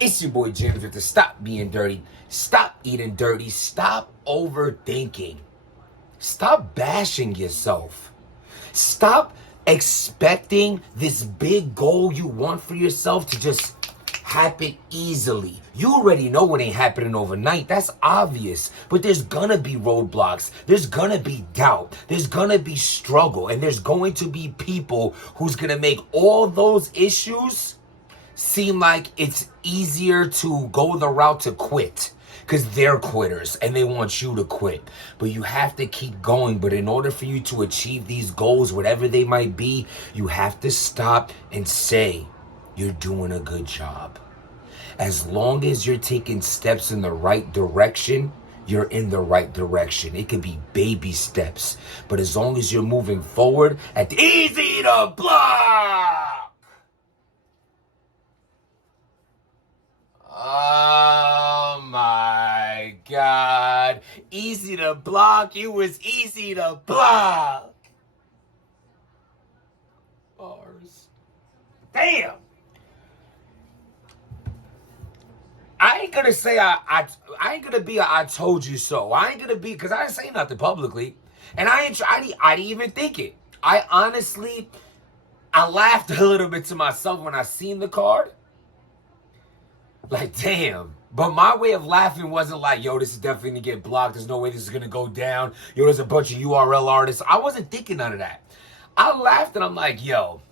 It's your boy James with the Stop Being Dirty, Stop Eating Dirty, Stop Overthinking, Stop Bashing Yourself, Stop expecting this big goal you want for yourself to just happen easily. You already know it ain't happening overnight. That's obvious. But there's gonna be roadblocks. There's gonna be doubt. There's gonna be struggle. And there's going to be people who's gonna make all those issues seem like it's easier to go the route to quit because they're quitters and they want you to quit. But you have to keep going. But in order for you to achieve these goals, whatever they might be, you have to stop and say, you're doing a good job. As long as you're taking steps in the right direction, you're in the right direction. It could be baby steps, but as long as you're moving forward at the Eazy to block. Oh my God. Easy to block. You was easy to block. Bars. Damn. I ain't gonna say I ain't gonna be I told you so. I ain't gonna be, because I didn't say nothing publicly. And I didn't even think it. I honestly, I laughed a little bit to myself when I seen the card. Like, damn. But my way of laughing wasn't like, yo, this is definitely gonna get blocked. There's no way this is gonna go down. Yo, there's a bunch of URL artists. I wasn't thinking none of that. I laughed and I'm like, yo,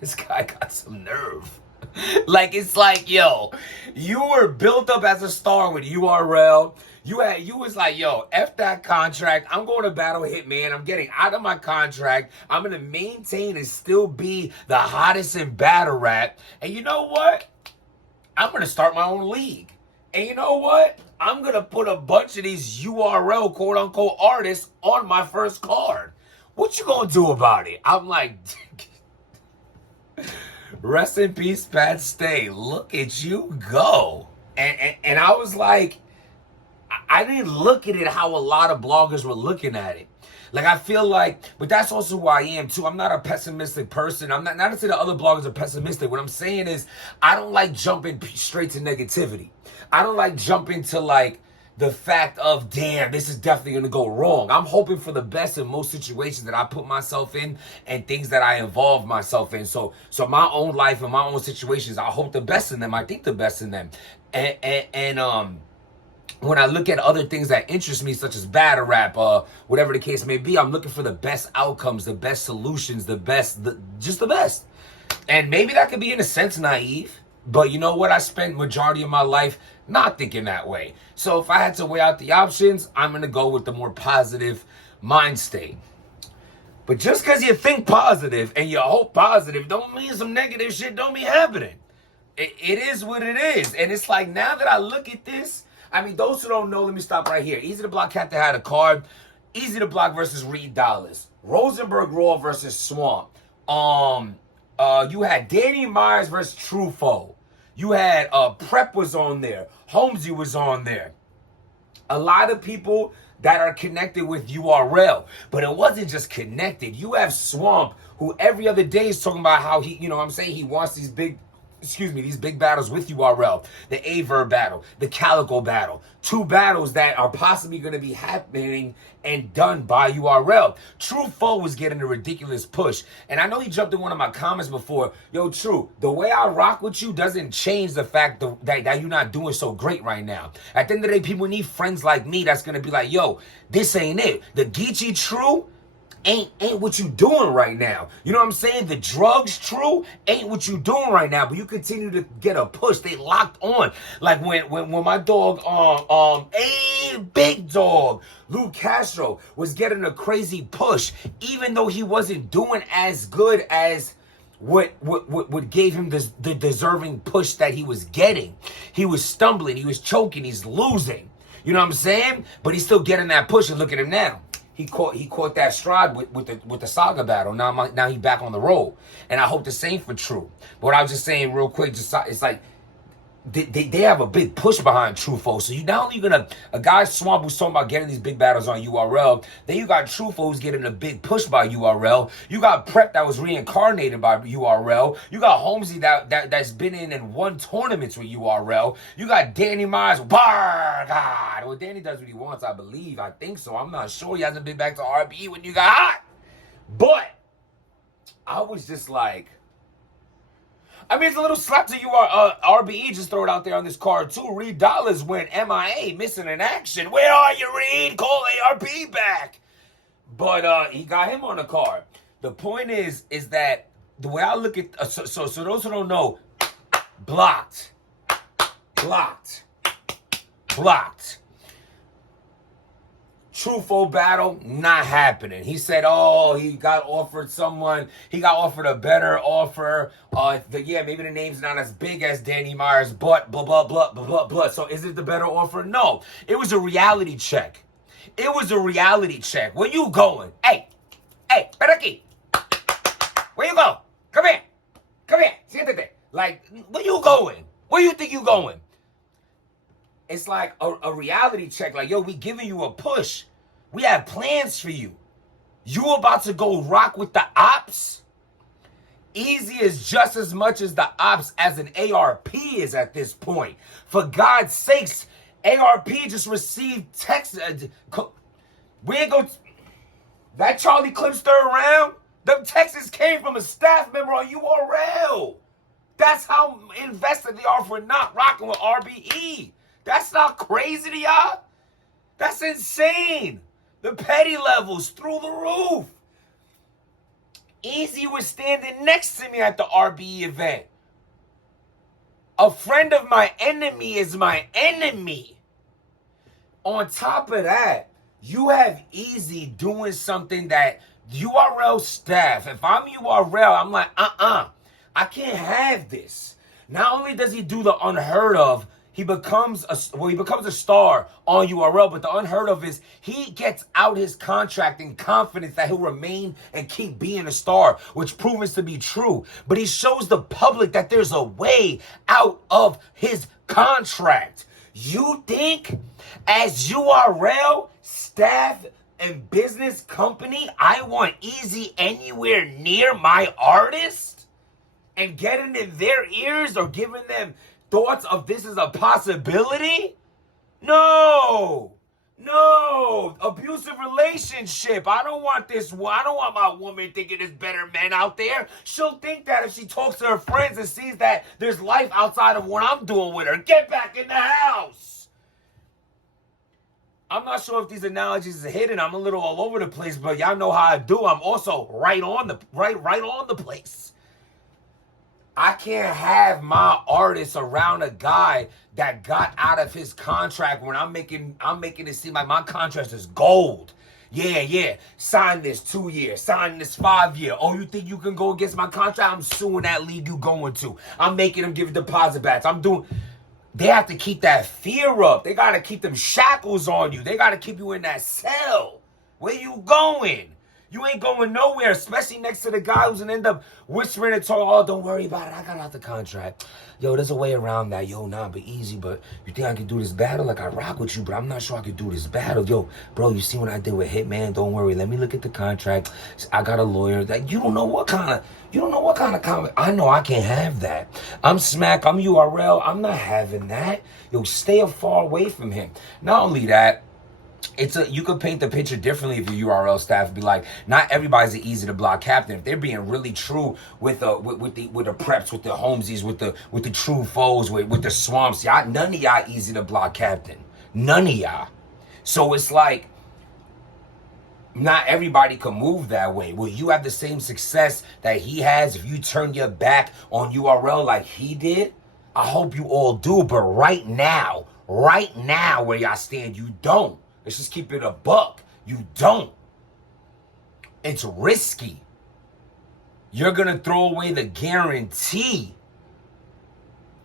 this guy got some nerve. Like, it's like, yo, you were built up as a star with URL. You was like, yo, F that contract. I'm going to battle Hitman. I'm getting out of my contract. I'm going to maintain and still be the hottest in battle rap. And you know what? I'm going to start my own league. And you know what? I'm going to put a bunch of these URL quote unquote artists on my first card. What you going to do about it? I'm like, rest in peace, Pat Stay. Look at you go. And I was like, I didn't look at it how a lot of bloggers were looking at it. Like, I feel like, but that's also who I am too. I'm not a pessimistic person. I'm not to say that other bloggers are pessimistic. What I'm saying is, I don't like jumping straight to negativity. I don't like jumping to like the fact of, damn, this is definitely going to go wrong. I'm hoping for the best in most situations that I put myself in and things that I involve myself in. So my own life and my own situations, I hope the best in them. I think the best in them. And when I look at other things that interest me, such as battle rap, whatever the case may be, I'm looking for the best outcomes, the best solutions, just the best. And maybe that could be in a sense naive, but you know what? I spent majority of my life not thinking that way. So if I had to weigh out the options, I'm going to go with the more positive mind state. But just because you think positive and you hope positive don't mean some negative shit don't be happening. It is what it is. And it's like, now that I look at this, I mean, those who don't know, let me stop right here. Eazy to Block Captain had a card. Eazy to Block versus Reed Dollars. Rosenberg Raw versus Swamp. You had Danny Myers versus Truffaut. You had Prep was on there. Holmesy was on there. A lot of people that are connected with URL. But it wasn't just connected. You have Swamp, who every other day is talking about how he, you know what I'm saying, he wants these big battles with URL. The Averb battle, the Calico battle. 2 battles that are possibly going to be happening and done by URL. True Foe was getting a ridiculous push. And I know he jumped in one of my comments before. Yo, True, the way I rock with you doesn't change the fact that you're not doing so great right now. At the end of the day, people need friends like me that's going to be like, yo, this ain't it. The Geechee True ain't what you doing right now. You know what I'm saying? The drugs, True, ain't what you doing right now. But you continue to get a push. They locked on. Like when my dog, Big Dog, Lou Castro was getting a crazy push, even though he wasn't doing as good as what gave him the deserving push that he was getting. He was stumbling, he was choking, he's losing. You know what I'm saying? But he's still getting that push, and look at him now. He caught that stride with the Saga battle. Now he back on the road, and I hope the same for True. But what I was just saying real quick, it's like they have a big push behind Trufo. So you not only gonna a guy Swamp who's talking about getting these big battles on URL, then you got Trufo who's getting a big push by URL. You got Prep that was reincarnated by URL. You got Holmesy that's been in won tournaments with URL. You got Danny Myers, God. Well, Danny does what he wants, I believe. I think so. I'm not sure. He hasn't been back to RBE when you got hot. But I was just like, I mean, it's a little slap to you. RBE just throw it out there on this card too. Reed Dollars went MIA, missing in action. Where are you, Reed? Call ARP back. But he got him on the card. The point is that the way I look at so those who don't know, blocked. Trufo battle, not happening. He said, he got offered a better offer. Maybe the name's not as big as Danny Myers, but blah, blah, blah, blah, blah, blah. So is it the better offer? No. It was a reality check. Where you going? Hey, Beraki. Where you go? Come here. Siéntate. Like, where you going? Where you think you going? It's like a reality check. Like, yo, we giving you a push. We have plans for you. You about to go rock with the ops? Eazy is just as much as the ops as an ARP is at this point. For God's sakes, ARP just received text. We ain't go. That Charlie clip stir around? Them texts came from a staff member on URL. That's how invested they are for not rocking with RBE. That's not crazy to y'all? That's insane. The petty levels through the roof. Eazy was standing next to me at the RBE event. A friend of my enemy is my enemy. On top of that, you have Eazy doing something that URL staff, if I'm URL, I'm like, I can't have this. Not only does he do the unheard of, he becomes a star on URL, but the unheard of is he gets out his contract in confidence that he'll remain and keep being a star, which proves to be true. But he shows the public that there's a way out of his contract. You think as URL, staff, and business company, I want Eazy anywhere near my artist? And getting in their ears or giving them thoughts of this is a possibility? No. Abusive relationship. I don't want my woman thinking there's better men out there. She'll think that if she talks to her friends and sees that there's life outside of what I'm doing with her. Get back in the house. I'm not sure if these analogies are hidden. I'm a little all over the place, but y'all know how I do. I'm also right on the place. I can't have my artist around a guy that got out of his contract when I'm making it seem like my contract is gold. Yeah. Sign this 2 years. Sign this 5 year. Oh, you think you can go against my contract? I'm suing that league you going to. I'm making them give deposit backs. They have to keep that fear up. They got to keep them shackles on you. They got to keep you in that cell. Where you going? You ain't going nowhere, especially next to the guy who's going to end up whispering and talking, oh, don't worry about it. I got out the contract. Yo, there's a way around that. Yo, nah, but Eazy, but you think I can do this battle? Like, I rock with you, but I'm not sure I can do this battle. Yo, bro, you see what I did with Hitman? Don't worry. Let me look at the contract. I got a lawyer. Like, you don't know what kind of comment. I know I can't have that. I'm Smack. I'm URL. I'm not having that. Yo, stay far away from him. Not only that, you could paint the picture differently if your URL staff be like, not everybody's an easy to block captain. If they're being really true with the preps, with the Holmesies, with the true foes, with the swamps, y'all, none of y'all easy to block captain. None of y'all. So it's like, not everybody can move that way. Will you have the same success that he has if you turn your back on URL like he did? I hope you all do, but right now where y'all stand, you don't. Let's just keep it a buck. You don't. It's risky. You're going to throw away the guarantee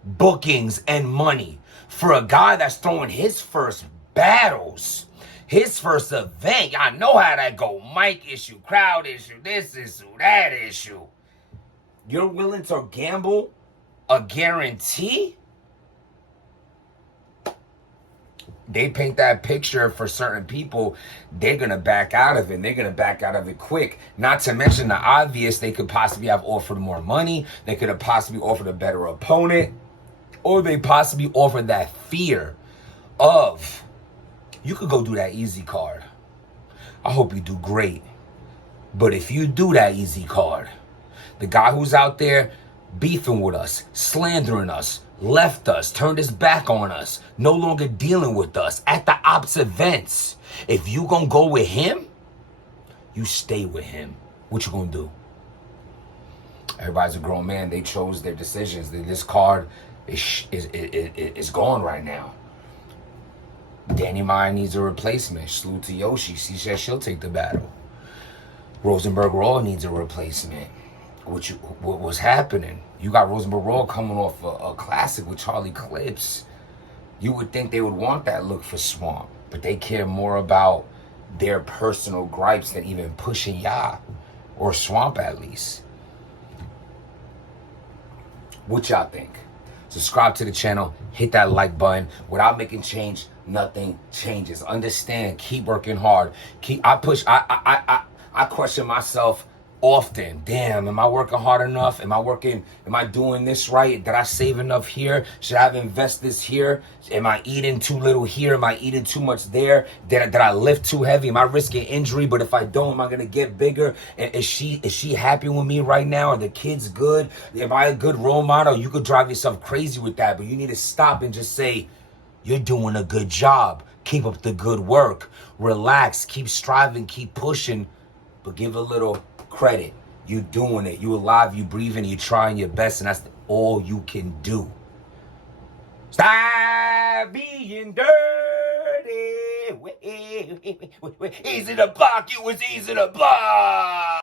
bookings and money for a guy that's throwing his first battles, his first event. Y'all know how that go. Mic issue, crowd issue, this issue, that issue. You're willing to gamble a guarantee? they paint that picture for certain people, they're going to back out of it. And they're going to back out of it quick. Not to mention the obvious, they could possibly have offered more money. They could have possibly offered a better opponent. Or they possibly offered that fear of, you could go do that Eazy card. I hope you do great. But if you do that Eazy card, the guy who's out there beefing with us, slandering us, left us, turned his back on us, no longer dealing with us at the ops events. If you gonna go with him, you stay with him. What you gonna do? Everybody's a grown man. They chose their decisions. This card is gone right now. Danny Meyer needs a replacement. Salute to Yoshi. She says she'll take the battle. Rosenberg Raw needs a replacement. What was happening? You got Rosenberg Raw coming off a classic with Charlie Clips. You would think they would want that look for Swamp, but they care more about their personal gripes than even pushing Ya or Swamp at least. What y'all think? Subscribe to the channel, hit that like button. Without making change, nothing changes. Understand, keep working hard. I question myself often. Damn, am I working hard enough? Am I doing this right? Did I save enough here? Should I have invested this here? Am I eating too little here? Am I eating too much there? Did I lift too heavy? Am I risking injury? But if I don't, am I gonna get bigger? Is she happy with me right now? Are the kids good? Am I a good role model? You could drive yourself crazy with that, but you need to stop and just say, you're doing a good job. Keep up the good work. Relax, keep striving, keep pushing, but give a little credit. You doing it. You alive, you breathing, you trying your best, and that's all you can do. Stop being dirty. Easy to block, you was easy to block.